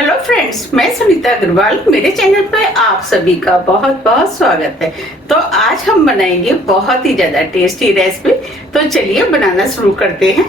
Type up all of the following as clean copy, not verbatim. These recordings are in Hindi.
हेलो फ्रेंड्स, मैं सुनीता अग्रवाल। मेरे चैनल पे आप सभी का बहुत बहुत स्वागत है। तो आज हम बनाएंगे बहुत ही ज्यादा टेस्टी रेसिपी। तो चलिए बनाना शुरू करते हैं।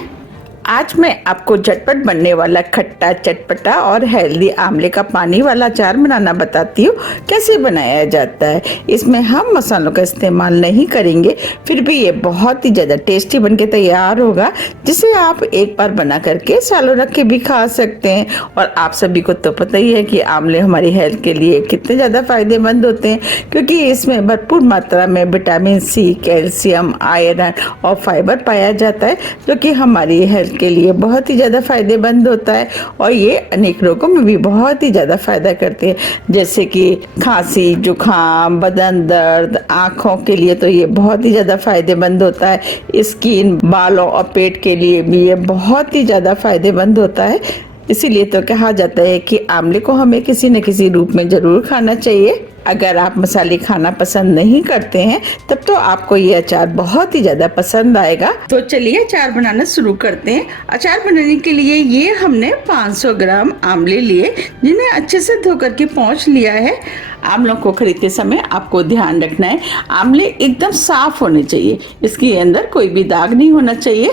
आज मैं आपको झटपट बनने वाला खट्टा चटपटा और हेल्दी आंवले का पानी वाला अचार बनाना बताती हूँ कैसे बनाया जाता है। इसमें हम मसालों का इस्तेमाल नहीं करेंगे, फिर भी ये बहुत ही ज़्यादा टेस्टी बनके तैयार होगा, जिसे आप एक बार बना करके सालों रख के भी खा सकते हैं। और आप सभी को तो पता ही है कि आंवले हमारी हेल्थ के लिए कितने ज़्यादा फायदेमंद होते हैं, क्योंकि इसमें भरपूर मात्रा में विटामिन सी, कैल्शियम, आयरन और फाइबर पाया जाता है, जो कि हमारी हेल्थ के लिए बहुत ही ज़्यादा फायदेमंद होता है। और ये अनेक रोगों में भी बहुत ही ज़्यादा फायदा करते हैं, जैसे कि खांसी, जुकाम, बदन दर्द, आँखों के लिए तो ये बहुत ही ज़्यादा फायदेमंद होता है। स्किन, बालों और पेट के लिए भी ये बहुत ही ज़्यादा फायदेमंद होता है। इसीलिए तो कहा जाता है कि आंवले को हमें किसी न किसी रूप में ज़रूर खाना चाहिए। अगर आप मसाले खाना पसंद नहीं करते हैं तब तो आपको ये अचार बहुत ही ज़्यादा पसंद आएगा। तो चलिए अचार बनाना शुरू करते हैं। अचार बनाने के लिए ये हमने 500 ग्राम आंवले लिए, जिन्हें अच्छे से धो करके पोंछ लिया है। आंवलों को खरीदते समय आपको ध्यान रखना है, आंवले एकदम साफ होने चाहिए, इसके अंदर कोई भी दाग नहीं होना चाहिए।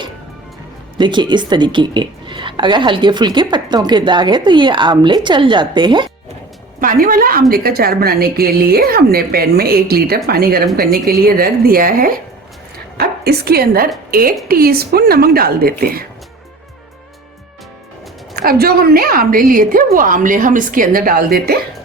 देखिए इस तरीके के, अगर हल्के फुल्के पत्तों के दाग है तो ये आंवले चल जाते हैं। पानी वाला आंवले का अचार बनाने के लिए हमने पैन में 1 लीटर पानी गर्म करने के लिए रख दिया है। अब इसके अंदर 1 टीस्पून नमक डाल देते हैं। अब जो हमने आंवले लिए थे वो आंवले हम इसके अंदर डाल देते हैं।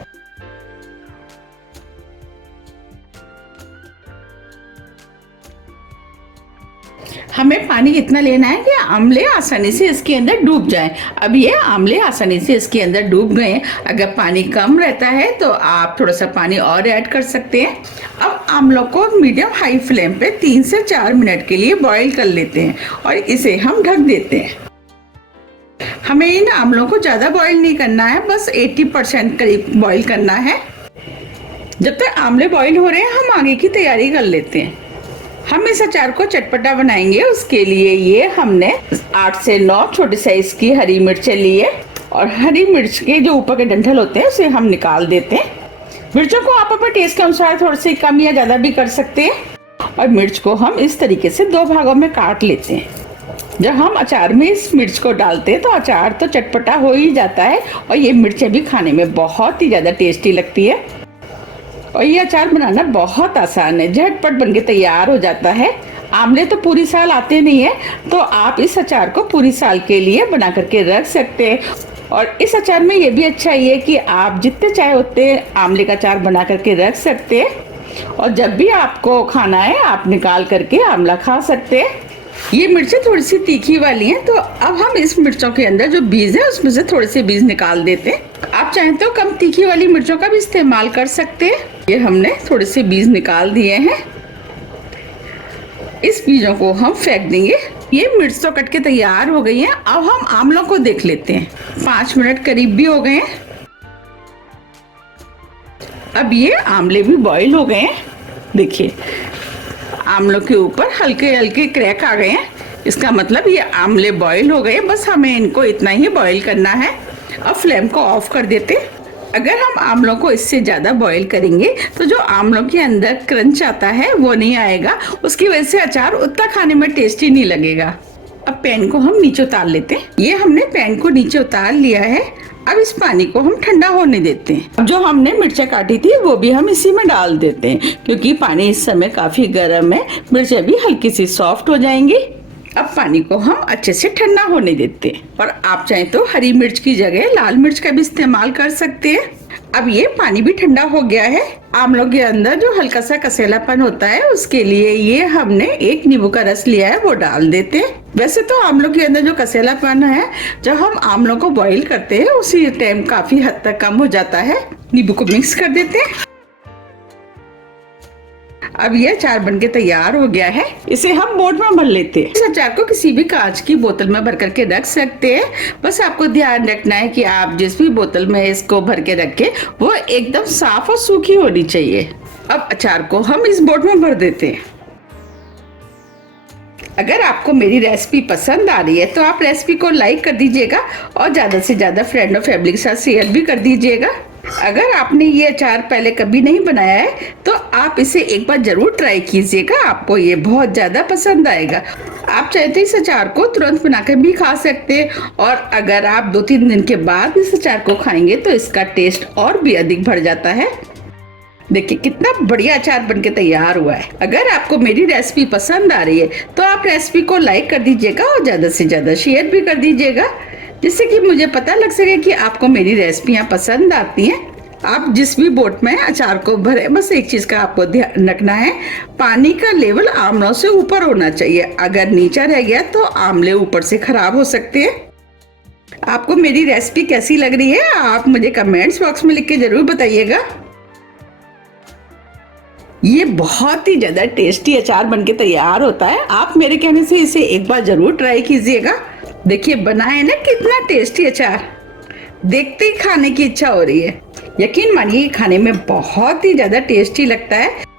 हमें पानी इतना लेना है कि आंवले आसानी से इसके अंदर डूब जाएं। अब ये आंवले आसानी से इसके अंदर डूब गए हैं। अगर पानी कम रहता है तो आप थोड़ा सा पानी और ऐड कर सकते हैं। अब आंवलों को मीडियम हाई फ्लेम पे 3 से 4 मिनट के लिए बॉईल कर लेते हैं और इसे हम ढक देते हैं। हमें इन आंवलों को ज़्यादा बॉईल नहीं करना है, बस 80% करीब बॉईल करना है। जब तक आंवले बॉईल हो रहे हैं हम आगे की तैयारी कर लेते हैं। हम इस अचार को चटपटा बनाएंगे, उसके लिए ये हमने 8 से 9 छोटे साइज की हरी मिर्चें ली है और हरी मिर्च के जो ऊपर के डंठल होते हैं उसे हम निकाल देते हैं। मिर्चों को आप अपने टेस्ट के अनुसार थोड़े से कम या ज़्यादा भी कर सकते हैं। और मिर्च को हम इस तरीके से 2 भागों में काट लेते हैं। जब हम अचार में इस मिर्च को डालते हैं तो अचार तो चटपटा हो ही जाता है और ये मिर्चें भी खाने में बहुत ही ज़्यादा टेस्टी लगती है। और ये अचार बनाना बहुत आसान है, झटपट बनके तैयार हो जाता है। आंवले तो पूरी साल आते नहीं है, तो आप इस अचार को पूरी साल के लिए बना करके रख सकते हैं। और इस अचार में ये भी अच्छा है कि आप जितने चाहे उतने आंवले का अचार बना करके रख सकते हैं और जब भी आपको खाना है आप निकाल करके आंवला खा सकते हैं। ये मिर्चें थोड़ी सी तीखी वाली हैं, तो अब हम इस मिर्चों के अंदर जो बीज है उसमें से थोड़े से बीज निकाल देते हैं। आप चाहें तो कम तीखी वाली मिर्चों का भी इस्तेमाल कर सकते हैं। ये हमने थोड़े से बीज निकाल दिए हैं, इस बीजों को हम फेंक देंगे। ये मिर्च तो कट के तैयार हो गई हैं। अब हम आंवलों को देख लेते हैं। 5 मिनट करीब भी हो गए हैं। अब ये आंवले भी बॉईल हो गए हैं। देखिए आंवलों के ऊपर हल्के हल्के क्रैक आ गए हैं, इसका मतलब ये आंवले बॉईल हो गए। बस हमें इनको इतना ही बॉईल करना है। अब फ्लेम को ऑफ कर देते। अगर हम आंवलों को इससे ज़्यादा बॉईल करेंगे तो जो आंवलों के अंदर क्रंच आता है वो नहीं आएगा, उसकी वजह से अचार उतना खाने में टेस्टी नहीं लगेगा। अब पैन को हम नीचे उतार लेते हैं। ये हमने पैन को नीचे उतार लिया है। अब इस पानी को हम ठंडा होने देते हैं। अब जो हमने मिर्चें काटी थी वो भी हम इसी में डाल देते हैं, क्योंकि पानी इस समय काफी गर्म है, मिर्चें भी हल्की सी सॉफ्ट हो जाएंगी। अब पानी को हम अच्छे से ठंडा होने देते हैं और आप चाहें तो हरी मिर्च की जगह लाल मिर्च का भी इस्तेमाल कर सकते हैं। अब ये पानी भी ठंडा हो गया है। आंवलों के अंदर जो हल्का सा कसेलापन होता है उसके लिए ये हमने 1 नींबू का रस लिया है, वो डाल देते हैं। वैसे तो आंवलों के अंदर जो कसेलापन है, जब हम आंवलों को बॉईल करते हैं उसी टाइम काफी हद तक कम हो जाता है। नींबू को मिक्स कर देते हैं। अब ये अचार बनके तैयार हो गया है। इसे हम बोर्ड में भर लेते हैं। इस अचार को किसी भी कांच की बोतल में भर करके रख सकते हैं। बस आपको ध्यान रखना है कि आप जिस भी बोतल में इसको भर के रखें वो एकदम साफ और सूखी होनी चाहिए। अब अचार को हम इस बोर्ड में भर देते हैं। अगर आपको मेरी रेसिपी पसंद आ रही है तो आप रेसिपी को लाइक कर दीजिएगा और ज़्यादा से ज़्यादा फ्रेंड और फैमिली के साथ शेयर भी कर दीजिएगा। अगर आपने ये अचार पहले कभी नहीं बनाया है तो आप इसे एक बार जरूर ट्राई कीजिएगा, आपको ये बहुत ज़्यादा पसंद आएगा। आप चाहे तो इस अचार को तुरंत बनाकर भी खा सकते हैं और अगर आप 2-3 दिन के बाद इस अचार को खाएंगे तो इसका टेस्ट और भी अधिक बढ़ जाता है। देखिए कितना बढ़िया अचार बनके तैयार हुआ है। अगर आपको मेरी रेसिपी पसंद आ रही है तो आप रेसिपी को लाइक कर दीजिएगा और ज़्यादा से ज़्यादा शेयर भी कर दीजिएगा, जिससे कि मुझे पता लग सके कि आपको मेरी रेसिपियाँ पसंद आती हैं। आप जिस भी बोट में अचार को भरे, बस एक चीज़ का आपको ध्यान रखना है, पानी का लेवल आमलों से ऊपर होना चाहिए। अगर नीचा रह गया तो आमले ऊपर से खराब हो सकते हैं। आपको मेरी रेसिपी कैसी लग रही है आप मुझे कमेंट्स बॉक्स में लिख के जरूर बताइएगा। ये बहुत ही ज़्यादा टेस्टी अचार बनके तैयार होता है। आप मेरे कहने से इसे एक बार ज़रूर ट्राई कीजिएगा। देखिए बना है ना कितना टेस्टी अचार, देखते ही खाने की इच्छा हो रही है। यकीन मानिए खाने में बहुत ही ज़्यादा टेस्टी लगता है।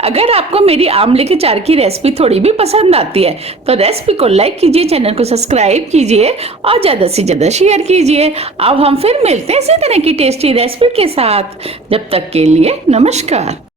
अगर आपको मेरी आमले के अचार की रेसिपी थोड़ी भी पसंद आती है तो रेसिपी को लाइक कीजिए, चैनल को सब्सक्राइब कीजिए और ज़्यादा से ज़्यादा शेयर कीजिए। अब हम फिर मिलते हैं इसी तरह की टेस्टी रेसिपी के साथ। जब तक के लिए नमस्कार।